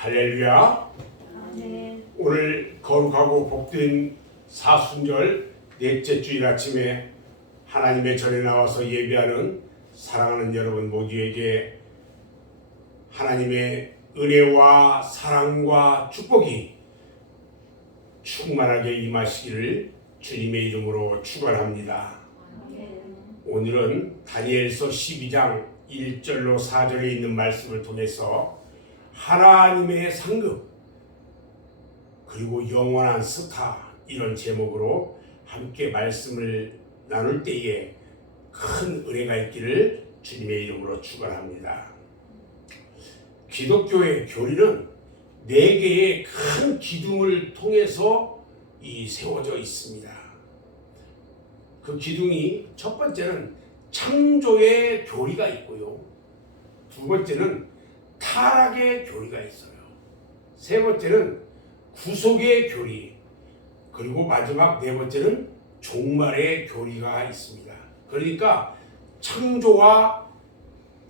할렐루야. 아멘. 오늘 거룩하고 복된 사순절 넷째 주일 아침에 하나님의 전에 나와서 예배하는 사랑하는 여러분 모두에게 하나님의 은혜와 사랑과 축복이 충만하게 임하시기를 주님의 이름으로 축원합니다. 아멘. 오늘은 다니엘서 12장 1절로 4절에 있는 말씀을 통해서 하나님의 상급 그리고 영원한 스타 이런 제목으로 함께 말씀을 나눌 때에 큰 은혜가 있기를 주님의 이름으로 축원합니다. 기독교의 교리는 네 개의 큰 기둥을 통해서 세워져 있습니다. 그 기둥이 첫 번째는 창조의 교리가 있고요. 두 번째는 타락의 교리가 있어요. 세 번째는 구속의 교리, 그리고 마지막 네 번째는 종말의 교리가 있습니다. 그러니까 창조와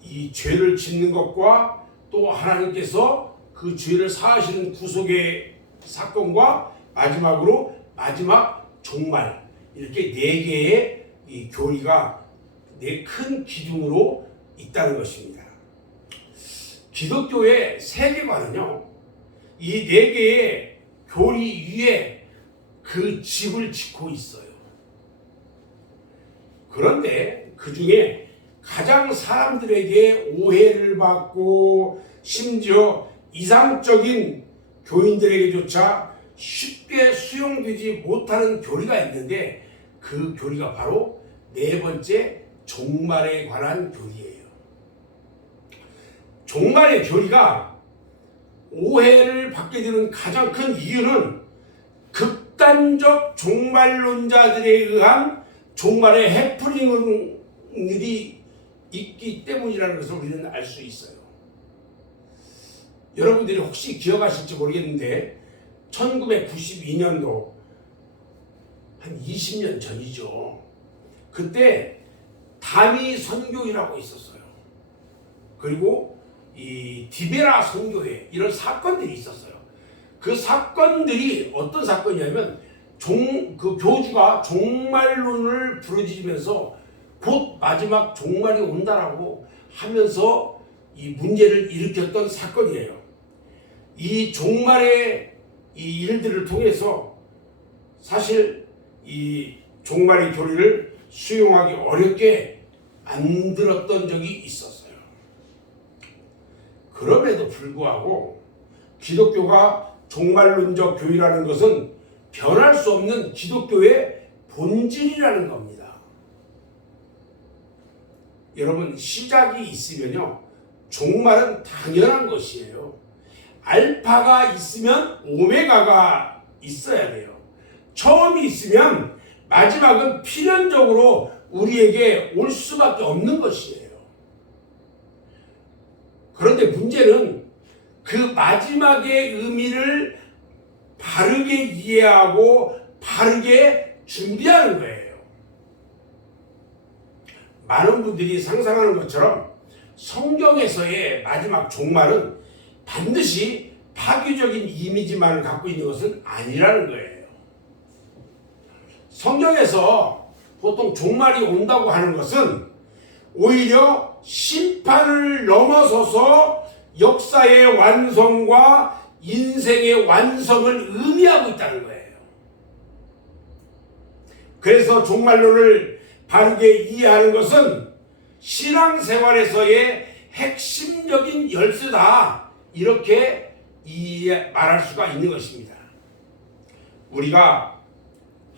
이 죄를 짓는 것과 또 하나님께서 그 죄를 사하시는 구속의 사건과 마지막으로 마지막 종말, 이렇게 네 개의 이 교리가 네 큰 기둥으로 있다는 것입니다. 기독교의 세계관은요, 이 네 개의 교리 위에 그 집을 짓고 있어요. 그런데 그 중에 가장 사람들에게 오해를 받고 심지어 이상적인 교인들에게조차 쉽게 수용되지 못하는 교리가 있는데 그 교리가 바로 네 번째 종말에 관한 교리예요. 종말의 교리가 오해를 받게 되는 가장 큰 이유는 극단적 종말론자들에 의한 종말의 해프닝들이 있기 때문이라는 것을 우리는 알 수 있어요. 여러분들이 혹시 기억하실지 모르겠는데 1992년도 한 20년 전이죠. 그때 다미 선교회라고 있었어요. 그리고 이 디베라 선교회 이런 사건들이 있었어요. 그 사건들이 어떤 사건이냐면 그 교주가 종말론을 부르짖으면서 곧 마지막 종말이 온다라고 하면서 이 문제를 일으켰던 사건이에요. 이 종말의 이 일들을 통해서 사실 이 종말의 교리를 수용하기 어렵게 만들었던 적이 있었어요. 그럼에도 불구하고 기독교가 종말론적 교리라는 것은 변할 수 없는 기독교의 본질이라는 겁니다. 여러분, 시작이 있으면요, 종말은 당연한 것이에요. 알파가 있으면 오메가가 있어야 돼요. 처음이 있으면 마지막은 필연적으로 우리에게 올 수밖에 없는 것이에요. 그런데 문제는 그 마지막의 의미를 바르게 이해하고 바르게 준비하는 거예요. 많은 분들이 상상하는 것처럼 성경에서의 마지막 종말은 반드시 파괴적인 이미지만을 갖고 있는 것은 아니라는 거예요. 성경에서 보통 종말이 온다고 하는 것은 오히려 심판을 넘어서서 역사의 완성과 인생의 완성을 의미하고 있다는 거예요. 그래서 종말론을 바르게 이해하는 것은 신앙생활에서의 핵심적인 열쇠다, 이렇게 말할 수가 있는 것입니다. 우리가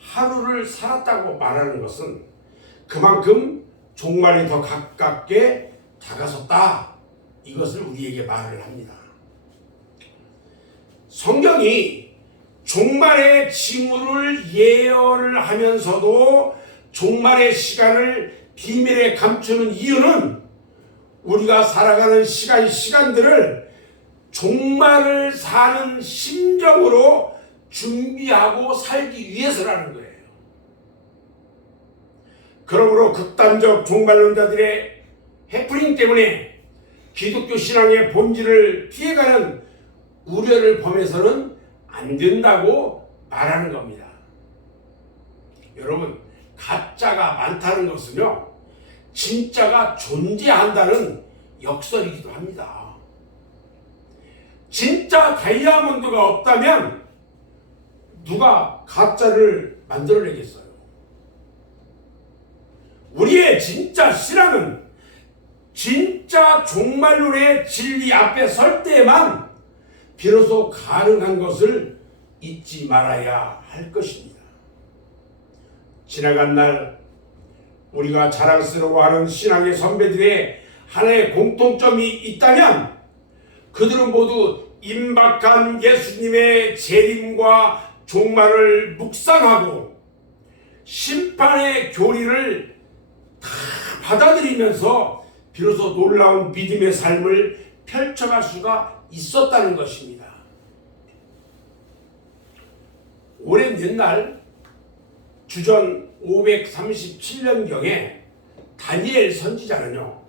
하루를 살았다고 말하는 것은 그만큼 종말이 더 가깝게 다가섰다, 이것을 우리에게 말을 합니다. 성경이 종말의 징후를 예언을 하면서도 종말의 시간을 비밀에 감추는 이유는 우리가 살아가는 시간들을 종말을 사는 심정으로 준비하고 살기 위해서라는 거예요. 그러므로 극단적 종말론자들의 해프닝 때문에 기독교 신앙의 본질을 피해가는 우려를 범해서는 안 된다고 말하는 겁니다. 여러분, 가짜가 많다는 것은요, 진짜가 존재한다는 역설이기도 합니다. 진짜 다이아몬드가 없다면 누가 가짜를 만들어내겠어요? 우리의 진짜 신앙은 진짜 종말론의 진리 앞에 설 때에만 비로소 가능한 것을 잊지 말아야 할 것입니다. 지나간 날 우리가 자랑스러워하는 신앙의 선배들의 하나의 공통점이 있다면 그들은 모두 임박한 예수님의 재림과 종말을 묵상하고 심판의 교리를 다 받아들이면서 비로소 놀라운 믿음의 삶을 펼쳐갈 수가 있었다는 것입니다. 오랜 옛날 주전 537년경에 다니엘 선지자는요,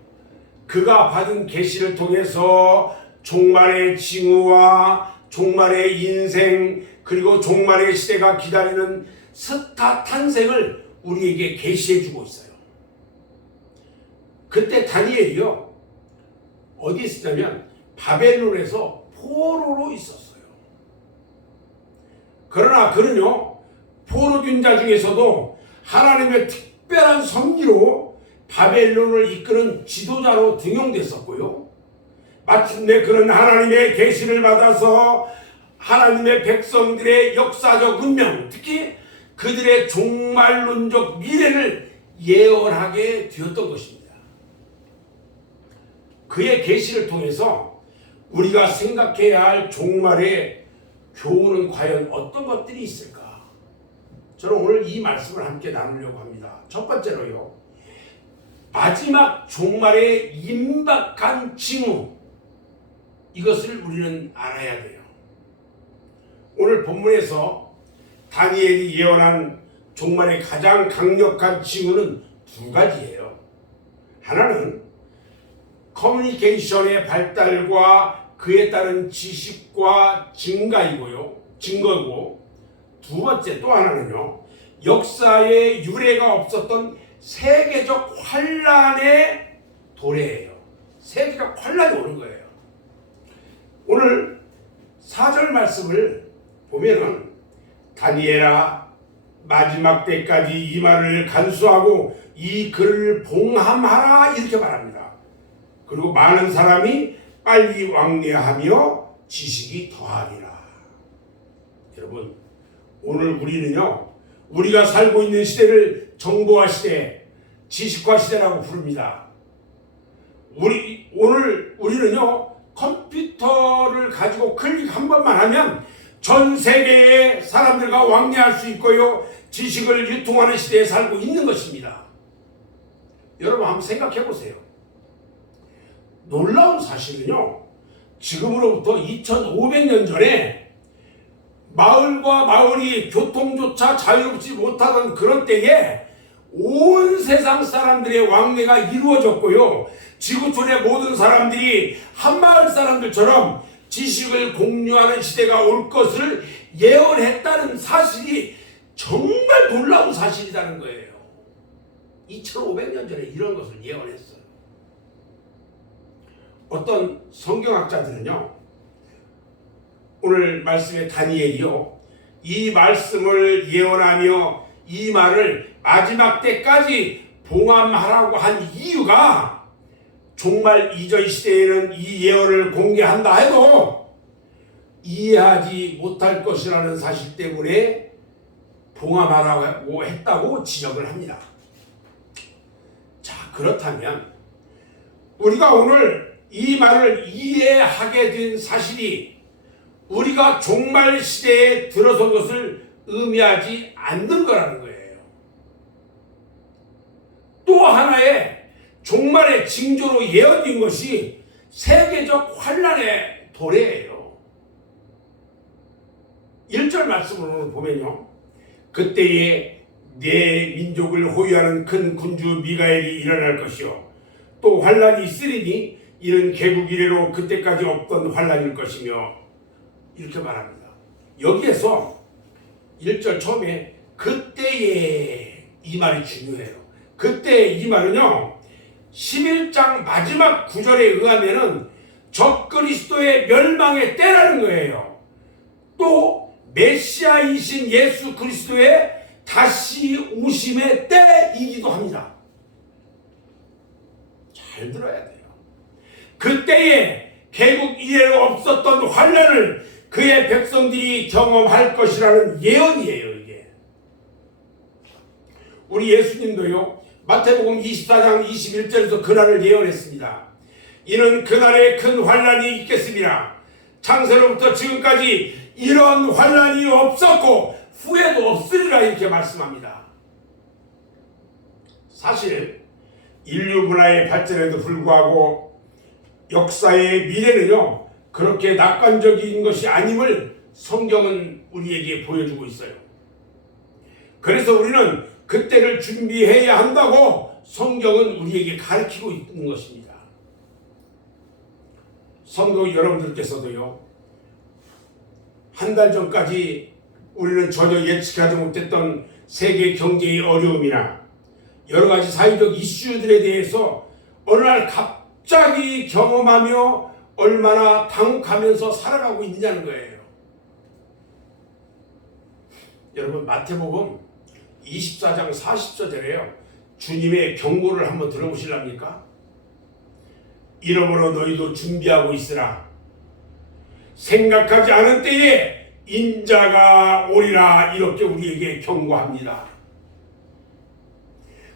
그가 받은 계시를 통해서 종말의 징후와 종말의 인생 그리고 종말의 시대가 기다리는 스타 탄생을 우리에게 계시해주고 있어요. 그때 다니엘이요, 어디 있었냐면 바벨론에서 포로로 있었어요. 그러나 그는요, 포로된 자 중에서도 하나님의 특별한 섭리로 바벨론을 이끄는 지도자로 등용됐었고요. 마침내 그는 하나님의 계시를 받아서 하나님의 백성들의 역사적 운명, 특히 그들의 종말론적 미래를 예언하게 되었던 것입니다. 그의 계시를 통해서 우리가 생각해야 할 종말의 교훈은 과연 어떤 것들이 있을까? 저는 오늘 이 말씀을 함께 나누려고 합니다. 첫 번째로요, 마지막 종말의 임박한 징후, 이것을 우리는 알아야 돼요. 오늘 본문에서 다니엘이 예언한 종말의 가장 강력한 징후는 두 가지예요. 하나는 커뮤니케이션의 발달과 그에 따른 지식과 증거고, 두 번째 또 하나는요, 역사에 유례가 없었던 세계적 환란의 도래예요. 세계적 환란이 오는 거예요. 오늘 4절 말씀을 보면은 다니엘아, 마지막 때까지 이 말을 간수하고 이 글을 봉함하라, 이렇게 말합니다. 그리고 많은 사람이 빨리 왕래하며 지식이 더하리라. 여러분, 오늘 우리는요, 우리가 살고 있는 시대를 정보화 시대, 지식화 시대라고 부릅니다. 오늘 우리는요, 컴퓨터를 가지고 클릭 한 번만 하면 전 세계의 사람들과 왕래할 수 있고요, 지식을 유통하는 시대에 살고 있는 것입니다. 여러분 한번 생각해 보세요. 놀라운 사실은요, 지금으로부터 2500년 전에 마을과 마을이 교통조차 자유롭지 못하던 그런 때에 온 세상 사람들의 왕래가 이루어졌고요, 지구촌의 모든 사람들이 한마을 사람들처럼 지식을 공유하는 시대가 올 것을 예언했다는 사실이 정말 놀라운 사실이라는 거예요. 2500년 전에 이런 것을 예언했어요. 어떤 성경학자들은요, 오늘 말씀의 다니엘이요, 이 말씀을 예언하며 이 말을 마지막 때까지 봉함하라고 한 이유가 종말 이전 시대에는 이 예언을 공개한다 해도 이해하지 못할 것이라는 사실 때문에 봉함하라고 했다고 지적을 합니다. 자, 그렇다면 우리가 오늘 이 말을 이해하게 된 사실이 우리가 종말 시대에 들어선 것을 의미하지 않는 거라는 거예요. 또 하나의 종말의 징조로 예언된 것이 세계적 환란의 도래예요. 1절 말씀을 보면요, 그때에 내 민족을 호위하는 큰 군주 미가엘이 일어날 것이요, 또 환란이 있으리니 이는 개국 이래로 그때까지 없던 환란일 것이며 이렇게 말합니다. 여기에서 1절 처음에 그때에 이 말이 중요해요. 그때 이 말은요 11장 마지막 구절에 의하면은 적그리스도의 멸망의 때라는 거예요. 또 메시아이신 예수 그리스도의 다시 오심의 때이기도 합니다. 잘 들어야 돼요. 그때에 개국 이래로 없었던 환난을 그의 백성들이 경험할 것이라는 예언이에요. 이게 우리 예수님도요 마태복음 24장 21절에서 그날을 예언했습니다. 이는 그날에 큰 환난이 있겠습니다. 창세로부터 지금까지 이런 환난이 없었고 후에도 없으리라 이렇게 말씀합니다. 사실 인류 문화의 발전에도 불구하고 역사의 미래는요 그렇게 낙관적인 것이 아님을 성경은 우리에게 보여주고 있어요. 그래서 우리는 그때를 준비해야 한다고 성경은 우리에게 가르치고 있는 것입니다. 성도 여러분들께서도요 한 달 전까지 우리는 전혀 예측하지 못했던 세계 경제의 어려움이나 여러 가지 사회적 이슈들에 대해서 어느 날 갑자기 경험하며 얼마나 당혹하면서 살아가고 있느냐는 거예요. 여러분 마태복음 24장 40절에요 주님의 경고를 한번 들어보실랍니까? 이러므로 너희도 준비하고 있으라. 생각하지 않은 때에 인자가 오리라 이렇게 우리에게 경고합니다.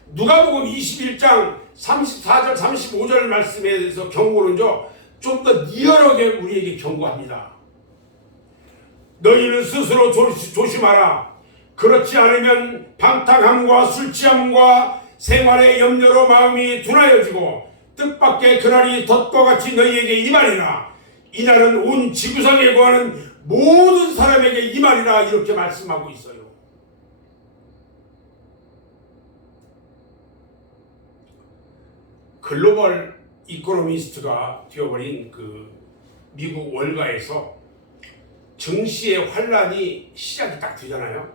누가복음 21장 34절 35절 말씀에 대해서 경고는요 좀 더 리얼하게 우리에게 경고합니다. 너희는 스스로 조심하라. 그렇지 않으면 방탕함과 술취함과 생활의 염려로 마음이 둔하여지고 뜻밖의 그날이 덫과 같이 너희에게 임하리라. 이날은 온 지구상에 거하는 모든 사람에게 임하리라 이렇게 말씀하고 있어요. 글로벌 이코노미스트가 되어버린 그 미국 월가에서 증시의 환란이 시작이 딱 되잖아요.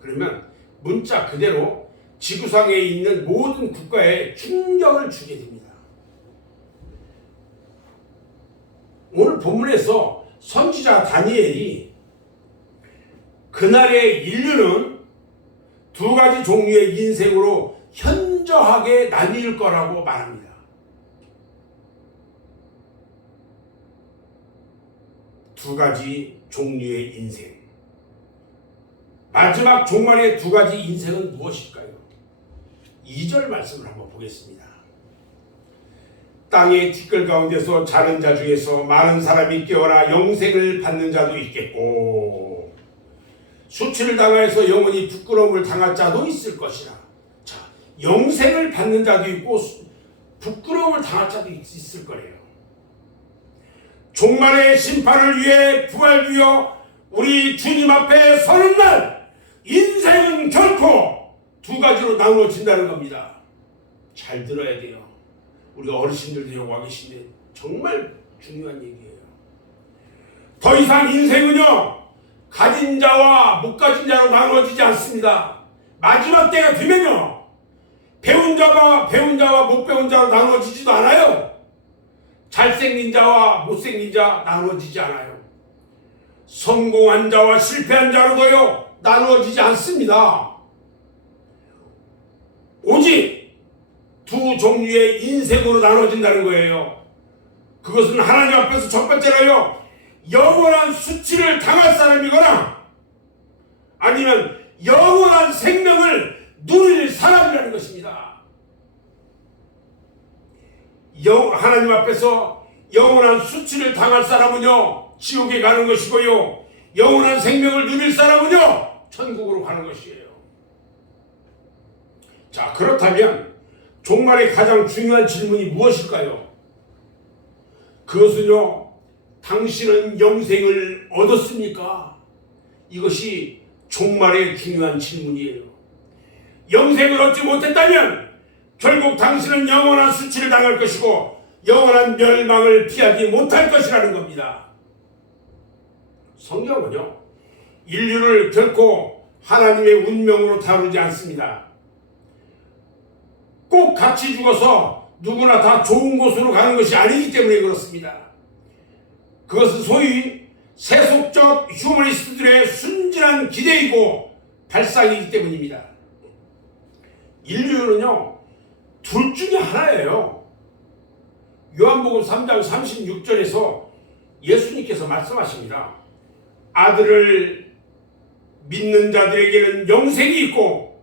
그러면 문자 그대로 지구상에 있는 모든 국가에 충격을 주게 됩니다. 오늘 본문에서 선지자 다니엘이 그날의 인류는 두 가지 종류의 인생으로 현저하게 나뉠 거라고 말합니다. 두 가지 종류의 인생. 마지막 종말의 두 가지 인생은 무엇일까요? 2절 말씀을 한번 보겠습니다. 땅의 티끌 가운데서 자는 자 중에서 많은 사람이 깨어나 영생을 받는 자도 있겠고 수치를 당하여서 영원히 부끄러움을 당할 자도 있을 것이라. 자, 영생을 받는 자도 있고 부끄러움을 당할 자도 있을 거래요. 종말의 심판을 위해 부활되어 우리 주님 앞에 서는 날 인생은 결코 두 가지로 나누어진다는 겁니다. 잘 들어야 돼요. 우리 어르신들도 여기 와 계신데 정말 중요한 얘기예요. 더 이상 인생은요 가진 자와 못 가진 자로 나누어지지 않습니다. 마지막 때가 되면요 배운 자와 못 배운 자로 나누어지지도 않아요. 잘생긴 자와 못생긴 자 나누어지지 않아요. 성공한 자와 실패한 자로도요 나누어지지 않습니다. 오직 두 종류의 인생으로 나눠진다는 거예요. 그것은 하나님 앞에서 첫 번째로요 영원한 수치를 당할 사람이거나 아니면 영원한 생명을 누릴 사람이라는 것입니다. 하나님 앞에서 영원한 수치를 당할 사람은요 지옥에 가는 것이고요 영원한 생명을 누릴 사람은요 천국으로 가는 것이에요. 자, 그렇다면 종말의 가장 중요한 질문이 무엇일까요? 그것은요 당신은 영생을 얻었습니까? 이것이 종말의 중요한 질문이에요. 영생을 얻지 못했다면 결국 당신은 영원한 수치를 당할 것이고 영원한 멸망을 피하지 못할 것이라는 겁니다. 성경은요, 인류를 결코 하나님의 운명으로 다루지 않습니다. 꼭 같이 죽어서 누구나 다 좋은 곳으로 가는 것이 아니기 때문에 그렇습니다. 그것은 소위 세속적 휴머니스트들의 순진한 기대이고 발상이기 때문입니다. 인류는요, 둘 중에 하나예요. 요한복음 3장 36절에서 예수님께서 말씀하십니다. 아들을 믿는 자들에게는 영생이 있고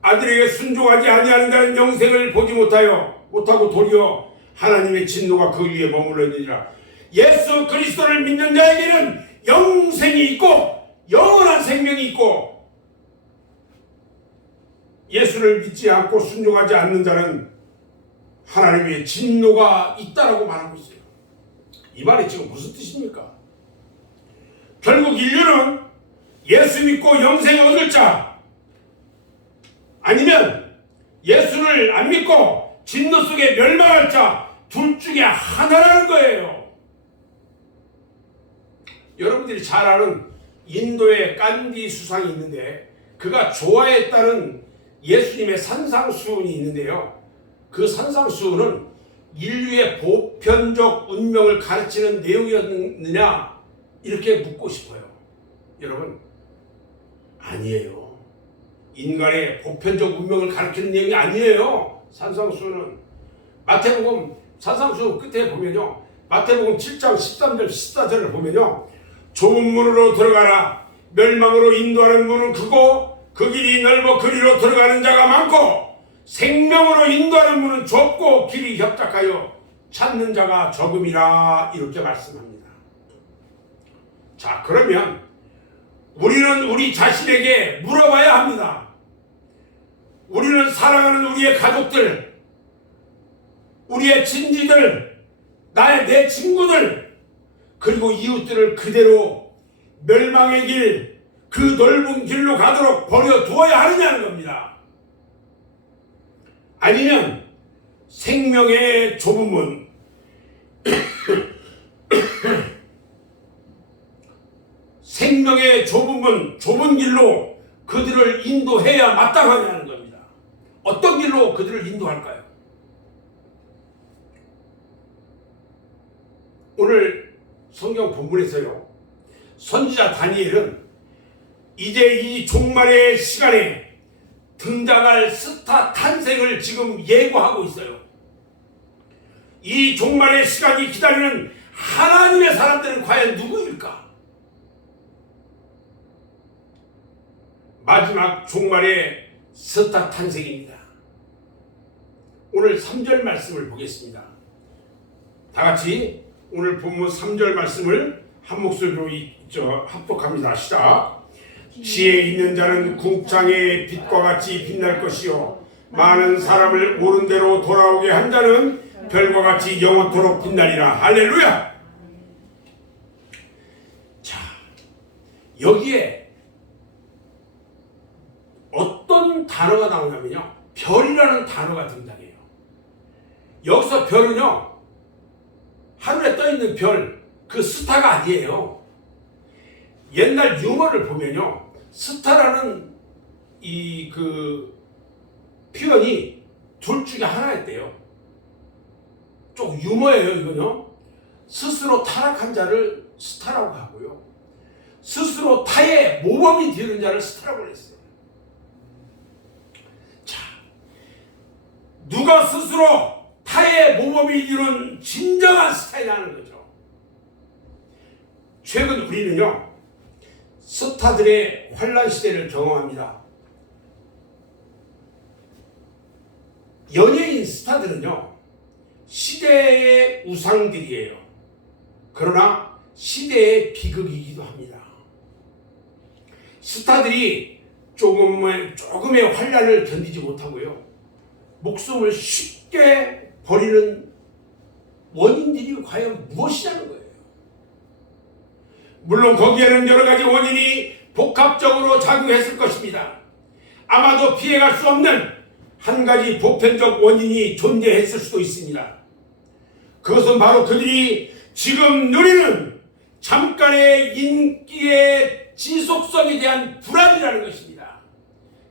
아들에게 순종하지 아니하는 자는 영생을 보지 못하고 도리어 하나님의 진노가 그 위에 머물러 있느니라. 예수 그리스도를 믿는 자에게는 영생이 있고 영원한 생명이 있고, 예수를 믿지 않고 순종하지 않는 자는 하나님의 진노가 있다라고 말하고 있어요. 이 말이 지금 무슨 뜻입니까? 결국 인류는 예수 믿고 영생을 얻을 자, 아니면 예수를 안 믿고 진노 속에 멸망할 자, 둘 중에 하나라는 거예요. 여러분들이 잘 아는 인도의 깐디 수상이 있는데, 그가 좋아했다는 예수님의 산상수훈이 있는데요, 그 산상수훈은 인류의 보편적 운명을 가르치는 내용이었느냐 이렇게 묻고 싶어요. 여러분, 아니에요. 인간의 보편적 운명을 가르치는 내용이 아니에요. 산상수훈은 마태복음 산상수훈 끝에 보면요, 마태복음 7장 13절 14절을 보면요, 좁은 문으로 들어가라. 멸망으로 인도하는 문은 크고 그 길이 넓어 그리로 들어가는 자가 많고 생명으로 인도하는 문은 좁고 길이 협착하여 찾는 자가 적음이라, 이렇게 말씀합니다. 자, 그러면 우리는 우리 자신에게 물어봐야 합니다. 우리는 사랑하는 우리의 가족들, 우리의 친지들, 내 친구들, 그리고 이웃들을 그대로 멸망의 길, 그 넓은 길로 가도록 버려두어야 하느냐는 겁니다. 아니면 생명의 좁은 문, 생명의 좁은 문, 좁은 길로 그들을 인도해야 마땅하냐는 겁니다. 어떤 길로 그들을 인도할까요? 오늘 성경 본문에서요, 선지자 다니엘은 이제 이 종말의 시간에 등장할 스타 탄생을 지금 예고하고 있어요. 이 종말의 시간이 기다리는 하나님의 사람들은 과연 누구일까? 마지막 종말의 스타 탄생입니다. 오늘 3절 말씀을 보겠습니다. 다 같이 오늘 본문 3절 말씀을 한 목소리로 합독합니다. 시작. 지혜 있는 자는 궁창의 빛과 같이 빛날 것이요, 많은 사람을 옳은 대로 돌아오게 한 자는 별과 같이 영원토록 빛나리라. 할렐루야. 자, 여기에 어떤 단어가 나오냐면요, 별이라는 단어가 등장해요. 여기서 별은요, 하늘에 떠있는 별, 그 스타가 아니에요. 옛날 유머를 보면요, 스타라는 표현이 둘 중에 하나였대요. 좀 유머예요, 이거요. 스스로 타락한 자를 스타라고 하고요, 스스로 타의 모범이 되는 자를 스타라고 했어요. 자, 누가 스스로 타의 모범이 이루는 진정한 스타이라는 거죠. 최근 우리는요, 스타들의 환란 시대를 경험합니다. 연예인 스타들은요, 시대의 우상들이에요. 그러나 시대의 비극이기도 합니다. 스타들이 조금의 환란을 견디지 못하고요, 목숨을 쉽게 버리는 원인들이 과연 무엇이냐는 거예요. 물론 거기에는 여러 가지 원인이 복합적으로 작용했을 것입니다. 아마도 피해갈 수 없는 한 가지 보편적 원인이 존재했을 수도 있습니다. 그것은 바로 그들이 지금 누리는 잠깐 한순간의 인기의 지속성에 대한 불안이라는 것입니다.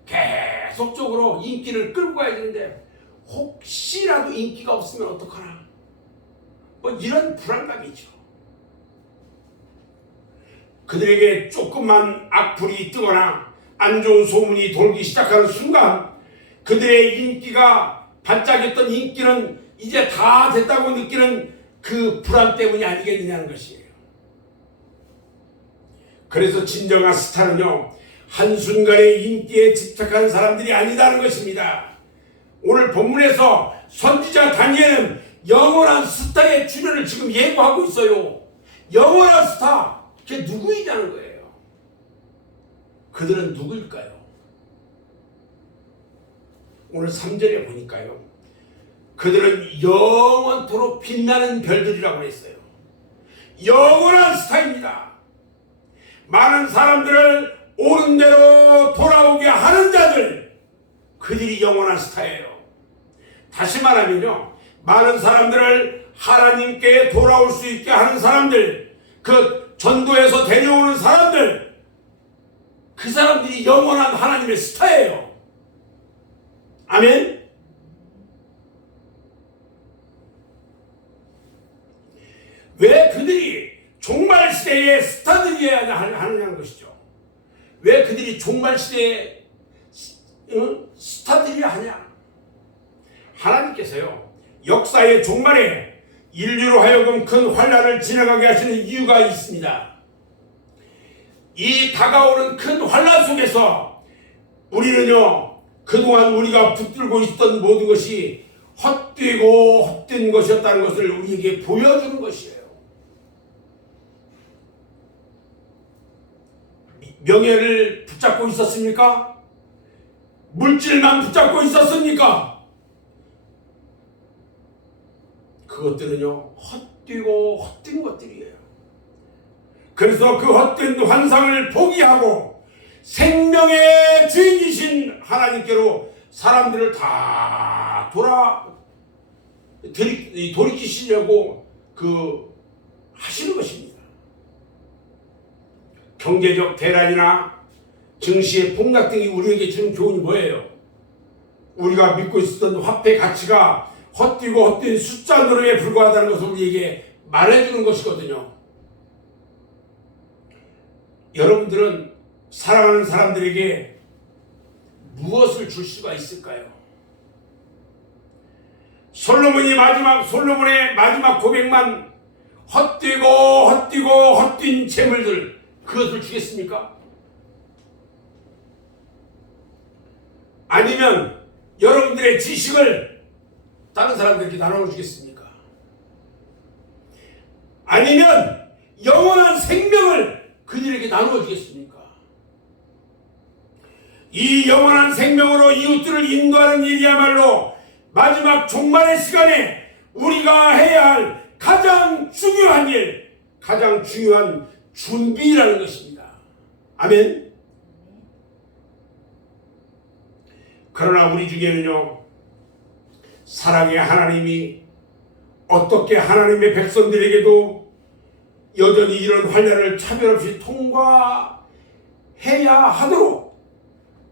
계속적으로 인기를 끌고 가야 되는데 혹시라도 인기가 없으면 어떡하나, 뭐 이런 불안감이죠. 그들에게 조금만 악플이 뜨거나 안 좋은 소문이 돌기 시작하는 순간 그들의 인기가 반짝였던 인기는 이제 다 됐다고 느끼는 그 불안 때문이 아니겠느냐는 것이에요. 그래서 진정한 스타는요, 한순간의 인기에 집착한 사람들이 아니다는 것입니다. 오늘 본문에서 선지자 다니엘은 영원한 스타의 출현을 지금 예고하고 있어요. 영원한 스타, 그게 누구이냐는 거예요. 그들은 누구일까요? 오늘 3절에 보니까요, 그들은 영원토록 빛나는 별들이라고 했어요. 영원한 스타입니다. 많은 사람들을 옳은 대로 돌아오게 하는 자들, 그들이 영원한 스타예요. 다시 말하면요, 많은 사람들을 하나님께 돌아올 수 있게 하는 사람들, 그 전도에서 데려오는 사람들, 그 사람들이 영원한 하나님의 스타예요. 아멘. 왜 그들이 종말 시대의 스타들이어야 하느냐는 것이죠. 왜 그들이 종말 시대의 스타들이어야 하냐? 하나님께서요, 역사의 종말에 인류로 하여금 큰 환난을 지나가게 하시는 이유가 있습니다. 이 다가오는 큰 환난 속에서 우리는요, 그동안 우리가 붙들고 있었던 모든 것이 헛되고 헛된 것이었다는 것을 우리에게 보여주는 것이에요. 명예를 붙잡고 있었습니까? 물질만 붙잡고 있었습니까? 그것들은요, 헛되고 헛된 것들이에요. 그래서 그 헛된 환상을 포기하고 생명의 주인이신 하나님께로 사람들을 다 돌이키시려고 하시는 것입니다. 경제적 대란이나 증시의 폭락 등이 우리에게 주는 교훈이 뭐예요? 우리가 믿고 있었던 화폐 가치가 헛되고 헛된 숫자 노름에 불과하다는 것을 우리에게 말해주는 것이거든요. 여러분들은 사랑하는 사람들에게 무엇을 줄 수가 있을까요? 솔로몬의 마지막 고백만 헛되고 헛된 재물들, 그것을 주겠습니까? 아니면 여러분들의 지식을 다른 사람들에게 나눠 주겠습니까? 아니면 영원한 생명을 그들에게 나누어 주겠습니까? 이 영원한 생명으로 이웃들을 인도하는 일이야말로 마지막 종말의 시간에 우리가 해야 할 가장 중요한 일, 가장 중요한 준비라는 것입니다. 아멘. 그러나 우리 중에는요, 사랑의 하나님이 어떻게 하나님의 백성들에게도 여전히 이런 환난을 차별 없이 통과해야 하도록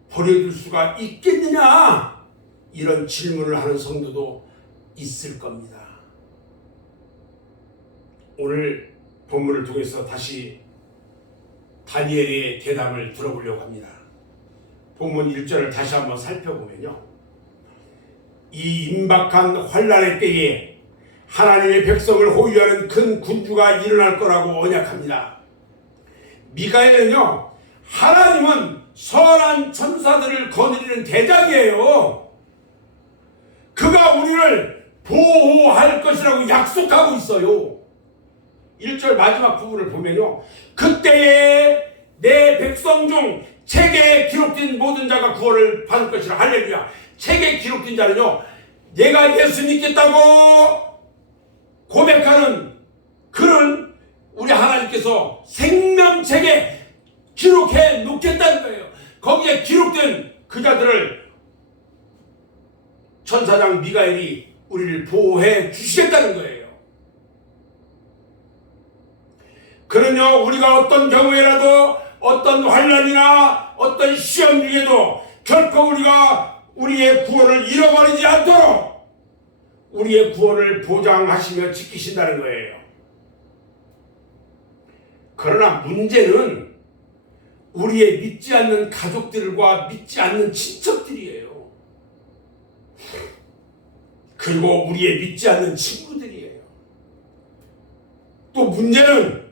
버려줄 수가 있겠느냐, 이런 질문을 하는 성도도 있을 겁니다. 오늘 본문을 통해서 다시 다니엘의 대답을 들어보려고 합니다. 본문 1절을 다시 한번 살펴보면요, 이 임박한 환난의 때에 하나님의 백성을 호위하는 큰 군주가 일어날 거라고 언약합니다. 미가엘은요, 하나님은 선한 천사들을 거느리는 대장이에요. 그가 우리를 보호할 것이라고 약속하고 있어요. 1절 마지막 부분을 보면요, 그때에 내 백성 중 책에 기록된 모든 자가 구원을 받을 것이라. 할렐루야. 책에 기록된 자는요, 내가 예수 믿겠다고 고백하는 그런 우리 하나님께서 생명책에 기록해 놓겠다는 거예요. 거기에 기록된 그 자들을 천사장 미가엘이 우리를 보호해 주시겠다는 거예요. 그러므로 우리가 어떤 경우에라도 어떤 환난이나 어떤 시험 중에도 결코 우리가 우리의 구원을 잃어버리지 않도록 우리의 구원을 보장하시며 지키신다는 거예요. 그러나 문제는 우리의 믿지 않는 가족들과 믿지 않는 친척들이에요. 그리고 우리의 믿지 않는 친구들이에요. 또 문제는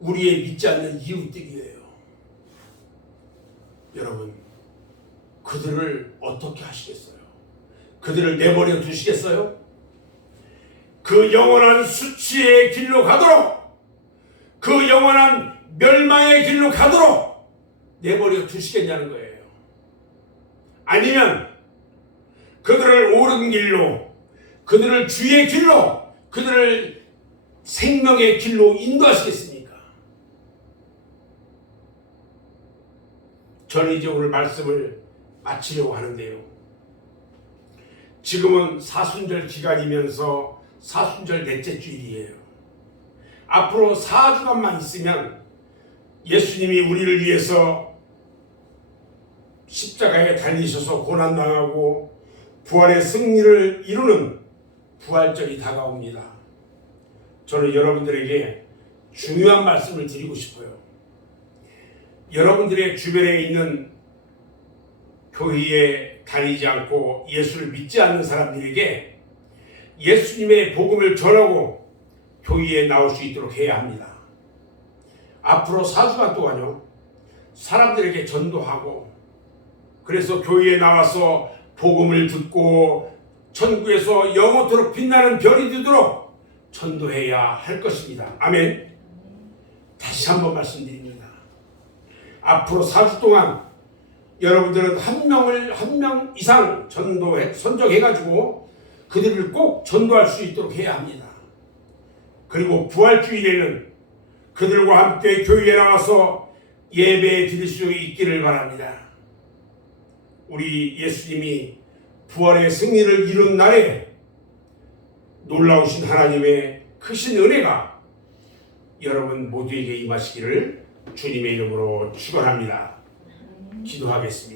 우리의 믿지 않는 이웃들이에요. 여러분, 그들을 어떻게 하시겠어요? 그들을 내버려 두시겠어요? 그 영원한 수치의 길로 가도록, 그 영원한 멸망의 길로 가도록 내버려 두시겠냐는 거예요. 아니면 그들을 옳은 길로, 그들을 주의 길로, 그들을 생명의 길로 인도하시겠습니까? 저는 이제 오늘 말씀을 마치려고 하는데요. 지금은 사순절 기간이면서 사순절 넷째 주일이에요. 앞으로 4주간만 있으면 예수님이 우리를 위해서 십자가에 달리셔서 고난당하고 부활의 승리를 이루는 부활절이 다가옵니다. 저는 여러분들에게 중요한 말씀을 드리고 싶어요. 여러분들의 주변에 있는 교회에 다니지 않고 예수를 믿지 않는 사람들에게 예수님의 복음을 전하고 교회에 나올 수 있도록 해야 합니다. 앞으로 4주간 동안요, 사람들에게 전도하고, 그래서 교회에 나와서 복음을 듣고 천국에서 영원토록 빛나는 별이 되도록 전도해야 할 것입니다. 아멘. 다시 한번 말씀드립니다. 앞으로 4주 동안 여러분들은 한 명 이상 선정해가지고 그들을 꼭 전도할 수 있도록 해야 합니다. 그리고 부활주일에는 그들과 함께 교회에 나와서 예배 드릴 수 있기를 바랍니다. 우리 예수님이 부활의 승리를 이룬 날에 놀라우신 하나님의 크신 은혜가 여러분 모두에게 임하시기를 주님의 이름으로 축원합니다. 기도하겠습니다.